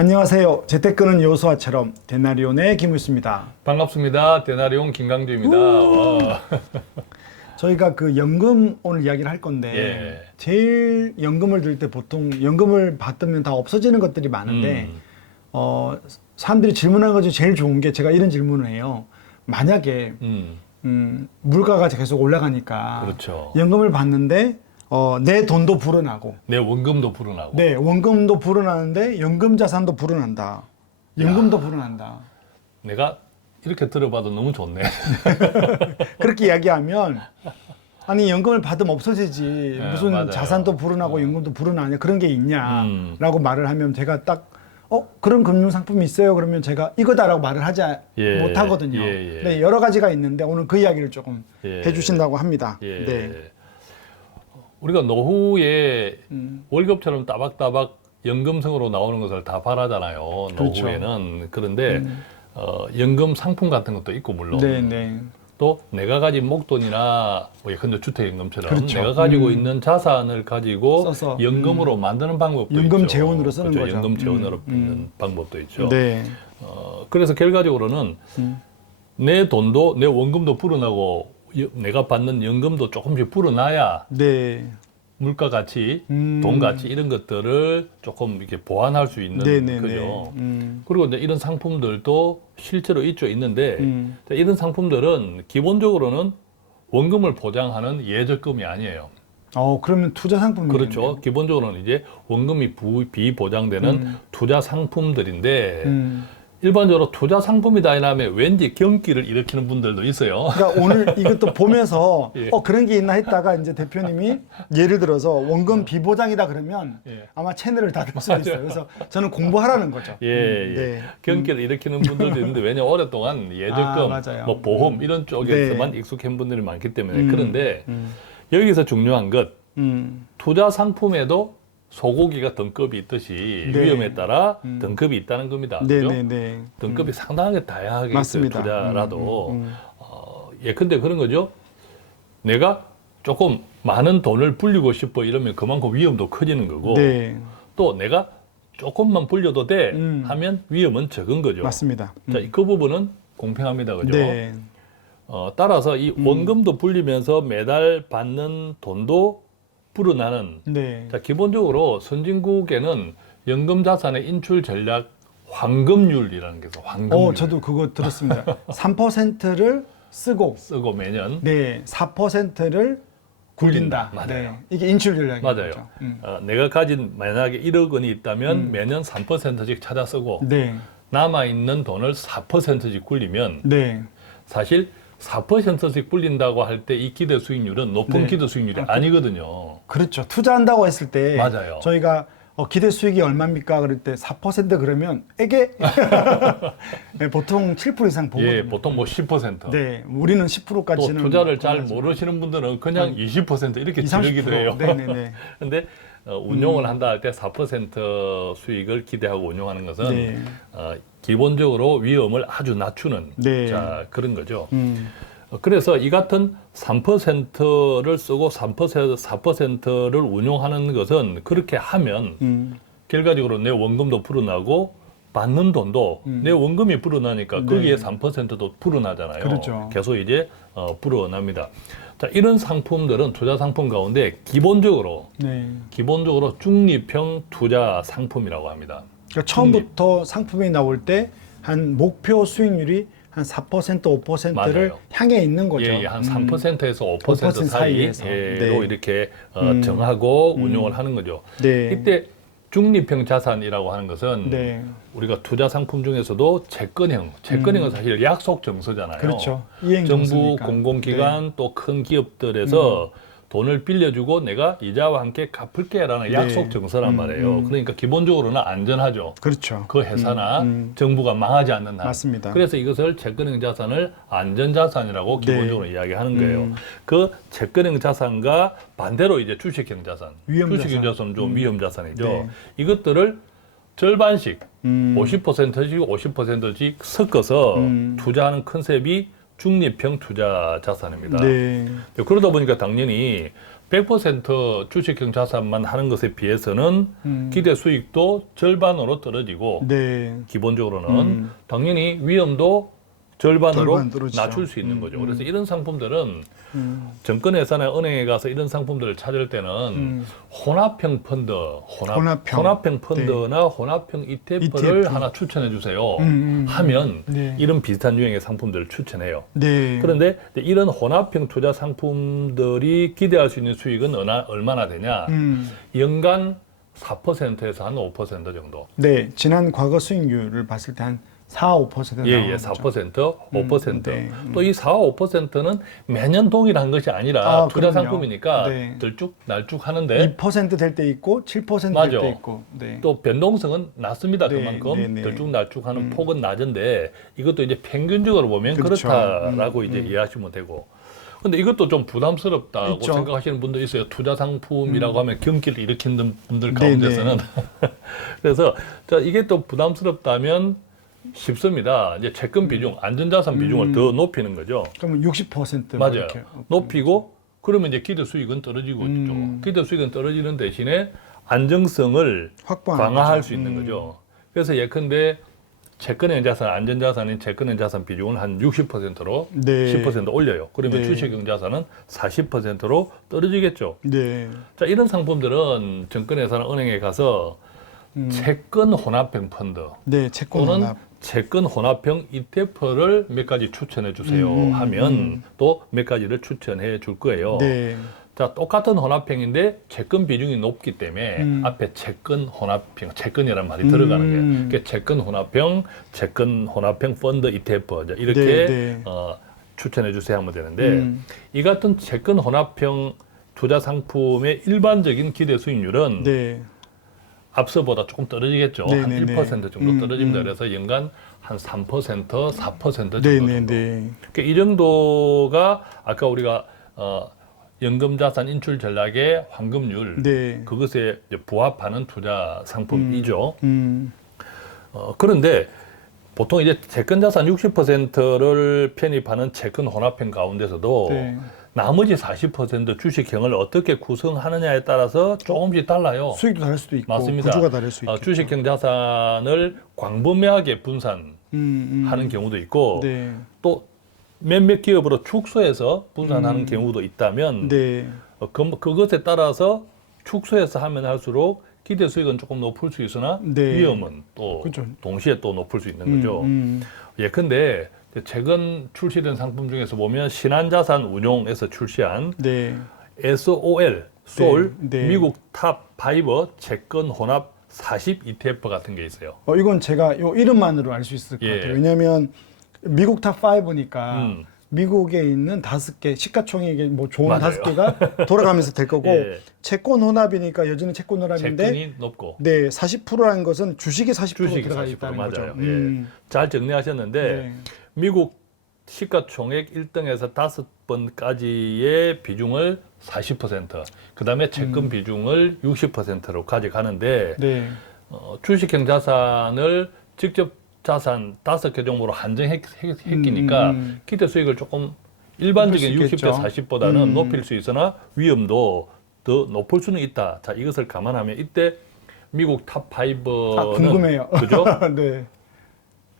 안녕하세요. 재테크는 여호수아처럼 데나리온의 김우수입니다. 반갑습니다. 데나리온 김강주입니다. 와. 저희가 그 연금 오늘 이야기를 할 건데 예. 제일 연금을 들 때 보통 연금을 받으면 다 없어지는 것들이 많은데 사람들이 질문하는 것 중에 제일 좋은 게 제가 이런 질문을 해요. 만약에 물가가 계속 올라가니까 그렇죠. 연금을 받는데 내 돈도 불어나고 내 원금도 불어나고. 네, 원금도 불어나는데 연금 자산도 불어난다. 연금도 불어난다. 내가 이렇게 들어봐도 너무 좋네. 그렇게 이야기하면 아니 연금을 받으면 없어지지 무슨 맞아요. 자산도 불어나고 연금도 불어나냐 그런 게 있냐라고 말을 하면 제가 딱 그런 금융상품이 있어요 그러면 제가 이거다라고 말을 하지 못하거든요. 네, 여러 가지가 있는데 오늘 그 이야기를 조금 해주신다고 합니다. 네. 우리가 노후에 월급처럼 따박따박 연금성으로 나오는 것을 다 바라잖아요. 그렇죠. 노후에는. 그런데 연금 상품 같은 것도 있고 물론 네. 또 내가 가진 목돈이나 뭐 예컨대 주택연금처럼 그렇죠. 내가 가지고 있는 자산을 가지고 써서, 연금으로 만드는 방법도 연금 있죠. 재원으로 쓰는 그렇죠. 거죠. 연금 재원으로 쓰는 방법도 있죠. 네. 그래서 결과적으로는 내 돈도 내 원금도 불어나고 내가 받는 연금도 조금씩 불어나야 네. 물가 가치, 돈 가치 이런 것들을 조금 이렇게 보완할 수 있는 거죠. 그리고 이제 이런 상품들도 실제로 있는데 이런 상품들은 기본적으로는 원금을 보장하는 예적금이 아니에요. 그러면 투자 상품이네요. 그렇죠. 기본적으로는 이제 원금이 비보장되는 투자 상품들인데 일반적으로 투자 상품이다 이러면 왠지 경기를 일으키는 분들도 있어요. 그러니까 오늘 이것도 보면서 예. 그런 게 있나 했다가 이제 대표님이 예를 들어서 원금 비보장이다 그러면 아마 채널을 닫을 수 있어요. 그래서 저는 공부하라는 거죠. 네. 경기를 일으키는 분들도 있는데 왜냐면 오랫동안 예적금, 맞아요. 뭐 보험 이런 쪽에서만 익숙한 분들이 많기 때문에 그런데 여기서 중요한 것 투자 상품에도 소고기가 등급이 있듯이 위험에 따라 등급이 있다는 겁니다. 그죠? 등급이 상당하게 다양하게 맞습니다. 있어요. 투자라도. 예컨대 그런 거죠. 내가 조금 많은 돈을 불리고 싶어 이러면 그만큼 위험도 커지는 거고 또 내가 조금만 불려도 돼 하면 위험은 적은 거죠. 맞습니다. 자, 그 부분은 공평합니다. 그죠? 따라서 이 원금도 불리면서 매달 받는 돈도 불어나는. 자, 기본적으로 선진국에는 연금 자산의 인출 전략 황금률이라는 게 있어요. 황금률. 저도 그거 들었습니다. 3%를 쓰고 매년. 4%를 굴린다. 맞아요. 이게 인출 전략인 맞아요. 거죠. 내가 가진 만약에 1억 원이 있다면 매년 3%씩 찾아 쓰고 남아있는 돈을 4%씩 굴리면 사실 4%씩 불린다고 할 때 이 기대 수익률은 높은 기대 수익률이 아니거든요. 그렇죠. 투자한다고 했을 때 맞아요. 저희가 기대 수익이 얼마입니까? 그럴 때 4% 그러면 에게 보통 7% 이상 보거든요. 보통 뭐 10%. 네, 우리는 10%까지는 또 투자를 잘 모르시는 분들은 그냥 20% 이렇게 지르기도 해요. 근데 운용을 한다 할 때 4% 수익을 기대하고 운용하는 것은 기본적으로 위험을 아주 낮추는 자, 그런 거죠. 그래서 이 같은 3%를 쓰고 4%를 운용하는 것은 그렇게 하면 결과적으로 내 원금도 불어나고 받는 돈도 내 원금이 불어나니까 거기에 3%도 불어나잖아요. 그렇죠. 계속 이제 불어납니다. 자, 이런 상품들은 투자 상품 가운데 기본적으로 중립형 투자 상품이라고 합니다. 그러니까 처음부터 상품이 나올 때 한 목표 수익률이 한 4%, 5%를 맞아요. 향해 있는 거죠. 한 3%에서 5% 사이에서. 사이로 이렇게 정하고 운용을 하는 거죠. 이때 중립형 자산이라고 하는 것은 우리가 투자 상품 중에서도 채권형은 사실 약속 정서잖아요. 그렇죠. 정부, 공공기관 또 큰 기업들에서 돈을 빌려주고 내가 이자와 함께 갚을게라는 약속 정서란 말이에요. 그러니까 기본적으로는 안전하죠. 그렇죠. 그 회사나 정부가 망하지 않는 한. 맞습니다. 그래서 이것을 채권형 자산을 안전자산이라고 기본적으로 이야기하는 거예요. 그 채권형 자산과 반대로 이제 주식형 자산. 주식형 자산은 좀 위험 자산이죠. 이것들을 절반씩 50%씩 50%씩 섞어서 투자하는 컨셉이 중립형 투자 자산입니다. 그러다 보니까 당연히 100% 주식형 자산만 하는 것에 비해서는 기대 수익도 절반으로 떨어지고 네. 기본적으로는 당연히 위험도 절반으로 떨어지죠. 낮출 수 있는 거죠. 그래서 이런 상품들은 증권회사나 은행에 가서 이런 상품들을 찾을 때는 혼합형 펀드, 혼합형 펀드나 혼합형 ETF를 ETF. 하나 추천해 주세요 하면 네. 이런 비슷한 유형의 상품들을 추천해요. 네. 그런데 이런 혼합형 투자 상품들이 기대할 수 있는 수익은 얼마나 되냐? 연간 4%에서 한 5% 정도. 네, 지난 과거 수익률을 봤을 때 한 4, 5% 나오는 예, 거죠. 4%, 5%. 네. 또 이 4, 5%는 매년 동일한 것이 아니라 투자 그럼요. 상품이니까 네. 들쭉날쭉 하는데 2% 될 때 있고 7% 맞아. 될 때 있고. 네. 또 변동성은 낮습니다. 네, 그만큼 네, 네. 들쭉날쭉하는 폭은 낮은데 이것도 이제 평균적으로 보면 그렇죠. 그렇다라고 이제 이해하시면 되고. 근데 이것도 좀 부담스럽다고 있죠. 생각하시는 분도 있어요. 투자 상품이라고 하면 경기를 일으키는 분들 네, 가운데서는. 그래서 자, 이게 또 부담스럽다면 쉽습니다. 이제 채권 비중, 안전자산 비중을 더 높이는 거죠. 그러면 60% 맞아요. 이렇게. 높이고 그러면 이제 기대 수익은 떨어지고 있죠. 기대 수익은 떨어지는 대신에 안정성을 확보하는 강화할 거죠. 수 있는 거죠. 그래서 예컨대 채권형 자산, 안전자산인 채권형 자산 비중을 한 60%로 네. 10% 올려요. 그러면 네. 주식형 자산은 40%로 떨어지겠죠. 네. 자, 이런 상품들은 증권회사나 은행에 가서 채권 혼합형 펀드 네, 채권 또는 혼합. 채권 혼합형 ETF를 몇 가지 추천해 주세요 하면 또 몇 가지를 추천해 줄 거예요. 네. 자, 똑같은 혼합형인데 채권 비중이 높기 때문에 앞에 채권 혼합형, 채권이라는 말이 들어가는 거예요. 그러니까 채권 혼합형 펀드 ETF 이제 이렇게 네, 네. 추천해 주세요 하면 되는데 이 같은 채권 혼합형 투자 상품의 일반적인 기대 수익률은 네. 앞서보다 조금 떨어지겠죠. 네, 한 네, 1% 네. 정도 떨어집니다. 그래서 연간 한 3%, 4% 정도. 네, 정도. 네, 네. 그러니까 이 정도가 아까 우리가 연금자산 인출 전략의 황금률 네. 그것에 이제 부합하는 투자 상품이죠. 음. 그런데 보통 이제 채권자산 60%를 편입하는 채권 혼합형 가운데서도 네. 나머지 40% 주식형을 어떻게 구성하느냐에 따라서 조금씩 달라요. 수익도 다를 수도 있고 맞습니다. 구조가 다를 수 있고. 주식형 자산을 광범위하게 분산하는 경우도 있고 네. 또 몇몇 기업으로 축소해서 분산하는 경우도 있다면 네. 그것에 따라서 축소해서 하면 할수록 기대 수익은 조금 높을 수 있으나 네. 위험은 또 그렇죠. 동시에 또 높을 수 있는 거죠. 예컨대 최근 출시된 상품 중에서 보면 신한자산운용에서 출시한 네. SOL, 소울 네. 미국 탑 5 채권 혼합 40 ETF 같은 게 있어요. 이건 제가 요 이름만으로 알 수 있을 것 예. 같아요. 왜냐하면 미국 탑 5니까 미국에 있는 5개 시가총액이 뭐 좋은 맞아요. 5개가 돌아가면서 될 거고 예. 채권 혼합이니까 여전히 채권 혼합인데 채권이 높고 네 40%라는 것은 주식이 40% 주식이 들어가 40% 있다는 맞아요. 거죠. 예. 잘 정리하셨는데 네. 미국 시가총액 1등에서 5번까지의 비중을 40%, 그 다음에 채권 비중을 60%로 가져가는데 네. 주식형 자산을 직접 자산 5개 종목으로 한정했기니까 기대 수익을 조금 일반적인 높일 수 60대 있겠죠. 40보다는 높일 수 있으나 위험도 더 높을 수는 있다. 자, 이것을 감안하면 이때 미국 탑 5는 궁금해요. 그죠? 네.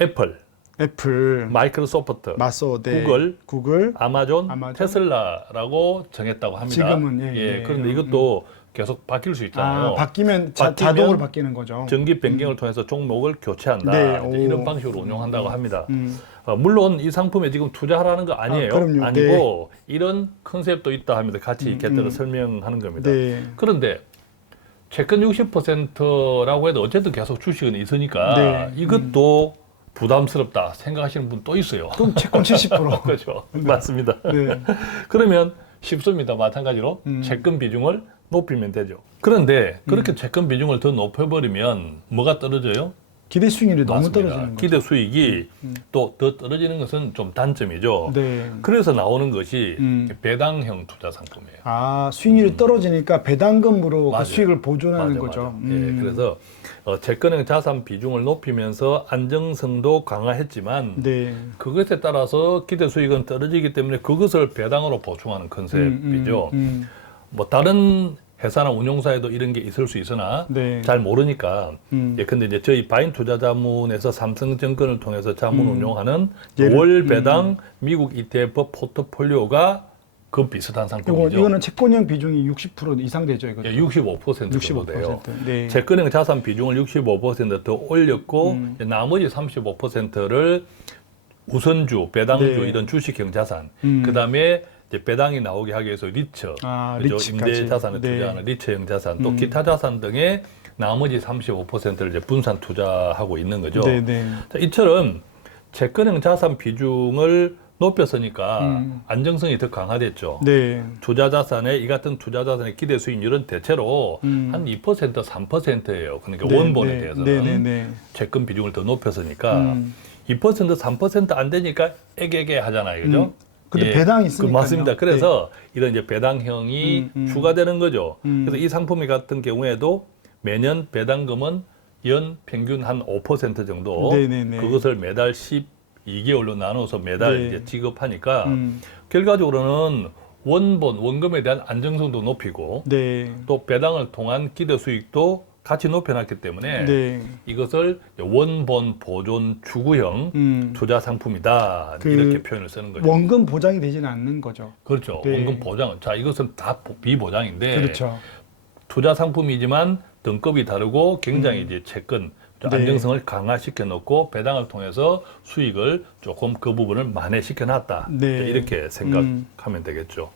애플, 마이크로소프트, 맞소, 네. 구글, 아마존, 테슬라라고 정했다고 합니다. 지금은 예. 그런데 이것도 계속 바뀔 수 있잖아요. 바뀌면 자동으로 바뀌는 거죠. 정기 변경을 통해서 종목을 교체한다. 네, 이제 이런 방식으로 운영한다고 합니다. 물론 이 상품에 지금 투자하라는 거 아니에요. 그럼요. 아니고 이런 컨셉도 있다 하면서 같이 곁들여 설명하는 겁니다. 네. 그런데 채권 60%라고 해도 어쨌든 계속 주식은 있으니까 네. 이것도 부담스럽다 생각하시는 분 또 있어요. 그럼 채권 70%. 그렇죠. 맞습니다. 네. 그러면 쉽습니다. 마찬가지로 채권 비중을 높이면 되죠. 그런데 그렇게 채권 비중을 더 높여버리면 뭐가 떨어져요? 기대 수익률이 너무 맞습니다. 떨어지는 거죠. 기대 수익이 또 더 떨어지는 것은 좀 단점이죠. 네. 그래서 나오는 것이 배당형 투자 상품이에요. 수익률이 떨어지니까 배당금으로 맞아요. 그 수익을 보존하는 맞아. 거죠. 예, 그래서 채권형 자산 비중을 높이면서 안정성도 강화했지만 네. 그것에 따라서 기대 수익은 떨어지기 때문에 그것을 배당으로 보충하는 컨셉이죠. 뭐 다른 회사나 운용사에도 이런 게 있을 수 있으나 네. 잘 모르니까 예컨대 이제 저희 바인 투자자문에서 삼성증권을 통해서 자문 운용하는 월 배당 미국 ETF 포트폴리오가 그 비슷한 상품이죠. 이거는 채권형 비중이 60% 이상 되죠, 이거. 예, 65% 정도 돼요. 네. 채권형 자산 비중을 65%더 올렸고 나머지 35%를 우선주, 배당주 네. 이런 주식형 자산, 그다음에 이제 배당이 나오게 하기 위해서 리처, 그죠? 임대 자산에 네. 투자하는 리처형 자산, 또 기타 자산 등의 나머지 35%를 이제 분산 투자하고 있는 거죠. 네, 네. 자, 이처럼 채권형 자산 비중을 높였으니까 안정성이 더 강화됐죠. 네. 투자 자산에 이 같은 투자 자산의 기대 수익률은 대체로 한 2%, 3%예요. 그러니까 네, 원본에 네, 대해서는 네, 네, 네. 채권 비중을 더 높였으니까 2%, 3% 안 되니까 애게게 하잖아요, 그죠? 근데 배당이 있으니까요. 맞습니다. 그래서 이런 이제 배당형이 추가되는 거죠. 그래서 이 상품 같은 경우에도 매년 배당금은 연 평균 한 5% 정도 네, 네, 네. 그것을 매달 12개월로 나눠서 매달 네. 이제 지급하니까 결과적으로는 원금에 대한 안정성도 높이고 네. 또 배당을 통한 기대 수익도 같이 높여놨기 때문에 네. 이것을 원본 보존 추구형 투자 상품이다 이렇게 표현을 쓰는 거죠. 원금 보장이 되지는 않는 거죠. 그렇죠. 네. 원금 보장. 자, 이것은 다 비보장인데 그렇죠. 투자 상품이지만 등급이 다르고 굉장히 이제 채권 네. 안정성을 강화시켜 놓고 배당을 통해서 수익을 조금 그 부분을 만회시켜 놨다. 네. 이렇게 생각하면 되겠죠.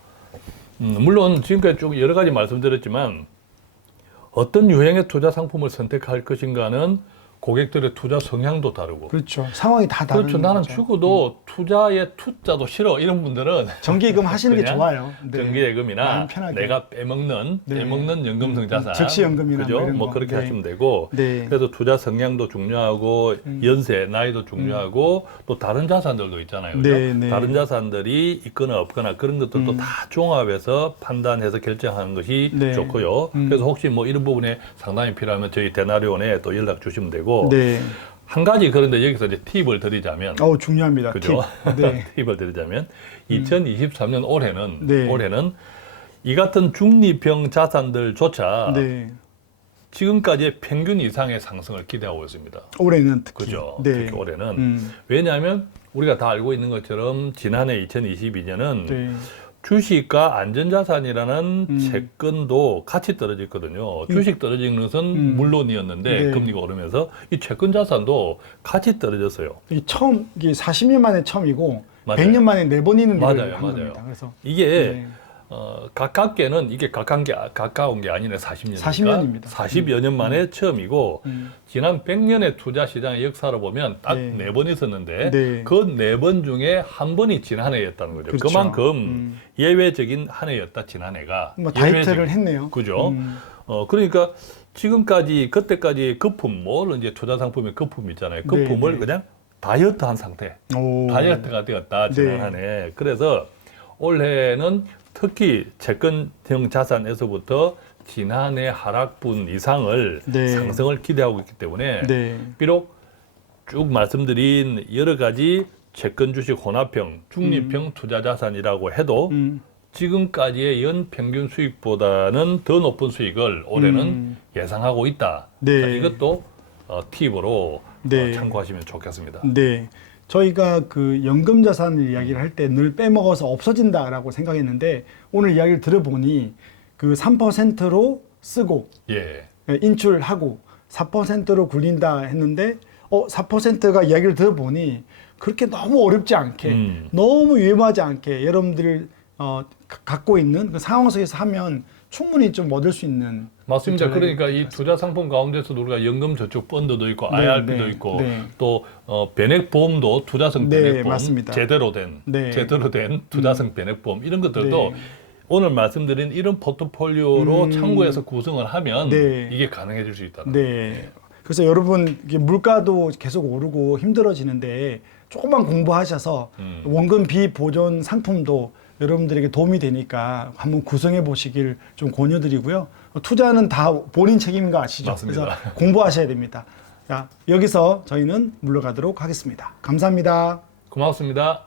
물론 지금까지 쭉 여러 가지 말씀드렸지만 어떤 유형의 투자 상품을 선택할 것인가는 고객들의 투자 성향도 다르고. 그렇죠. 상황이 다 다른 그렇죠. 나는 거죠. 죽어도 투자에 투자도 싫어. 이런 분들은 정기예금 하시는 게 그냥 좋아요. 네. 정기예금이나 마음 편하게. 내가 빼먹는 연금성 자산, 즉시연금이나 그죠? 이런 뭐 거. 그렇게 네. 하시면 되고. 네. 그래서 투자 성향도 중요하고 연세, 나이도 중요하고 또 다른 자산들도 있잖아요. 그죠? 네, 네. 다른 자산들이 있거나 없거나 그런 것들도 다 종합해서 판단해서 결정하는 것이 네. 좋고요. 그래서 혹시 뭐 이런 부분에 상담이 필요하면 저희 대나리온에 또 연락 주시면 되고. 네. 한 가지 그런데 여기서 이제 팁을 드리자면 중요합니다. 그죠? 팁. 네. 팁을 드리자면 2023년 올해는 네. 올해는 이 같은 중립형 자산들조차 네. 지금까지의 평균 이상의 상승을 기대하고 있습니다. 올해는 특히. 그죠? 네. 특히 올해는 왜냐하면 우리가 다 알고 있는 것처럼 지난해 2022년은 네. 주식과 안전자산이라는 채권도 같이 떨어졌거든요. 주식 떨어지는 것은 물론이었는데 네. 금리가 오르면서 이 채권 자산도 같이 떨어졌어요. 이게 40년 만에 처음이고 맞아요. 100년 만에 4번이는 맞아요, 일을 한 맞아요. 겁니다. 그래서 이게 네. 가깝게는 이게 가까운 게 아니네 40년이니까 40년입니다. 40여 년 만에 처음이고 지난 100년의 투자 시장의 역사를 보면 딱 네. 4번 있었는데 네. 그 4번 중에 한 번이 지난해였다는 거죠. 그렇죠. 그만큼 예외적인 한 해였다 지난해가. 뭐 다이어트를 했네요. 그죠? 그러니까 지금까지 그때까지 거품 물론 이제 투자 상품의 거품 있잖아요. 거품을 네. 그냥 다이어트한 상태. 오. 다이어트가 되었다 지난 네. 한 해. 그래서 올해는 특히 채권형 자산에서부터 지난해 하락분 이상을 네. 상승을 기대하고 있기 때문에 네. 비록 쭉 말씀드린 여러 가지 채권 주식 혼합형, 중립형 투자 자산이라고 해도 지금까지의 연 평균 수익보다는 더 높은 수익을 올해는 예상하고 있다. 네. 자, 이것도 팁으로 네. 참고하시면 좋겠습니다. 네. 저희가 그 연금 자산을 이야기를 할 때 늘 빼먹어서 없어진다라고 생각했는데 오늘 이야기를 들어보니 그 3%로 쓰고 예. 인출하고 4%로 굴린다 했는데 4%가 이야기를 들어보니 그렇게 너무 어렵지 않게 너무 위험하지 않게 여러분들이 갖고 있는 그 상황 속에서 하면 충분히 좀 얻을 수 있는 맞습니다. 그러니까 이 투자 상품 가운데서도 우리가 연금저축 펀드도 있고 네, IRP도 네, 있고 네. 또 변액보험도 투자성 네, 변액보험 맞습니다. 제대로 된 투자성 변액보험 이런 것들도 네. 오늘 말씀드린 이런 포트폴리오로 참고해서 구성을 하면 네. 이게 가능해질 수 있다는 네. 그래서 여러분 이게 물가도 계속 오르고 힘들어지는데 조금만 공부하셔서 원금 비보존 상품도 여러분들에게 도움이 되니까 한번 구성해 보시길 좀 권유드리고요. 투자는 다 본인 책임인 거 아시죠? 맞습니다. 그래서 공부하셔야 됩니다. 자, 여기서 저희는 물러가도록 하겠습니다. 감사합니다. 고맙습니다.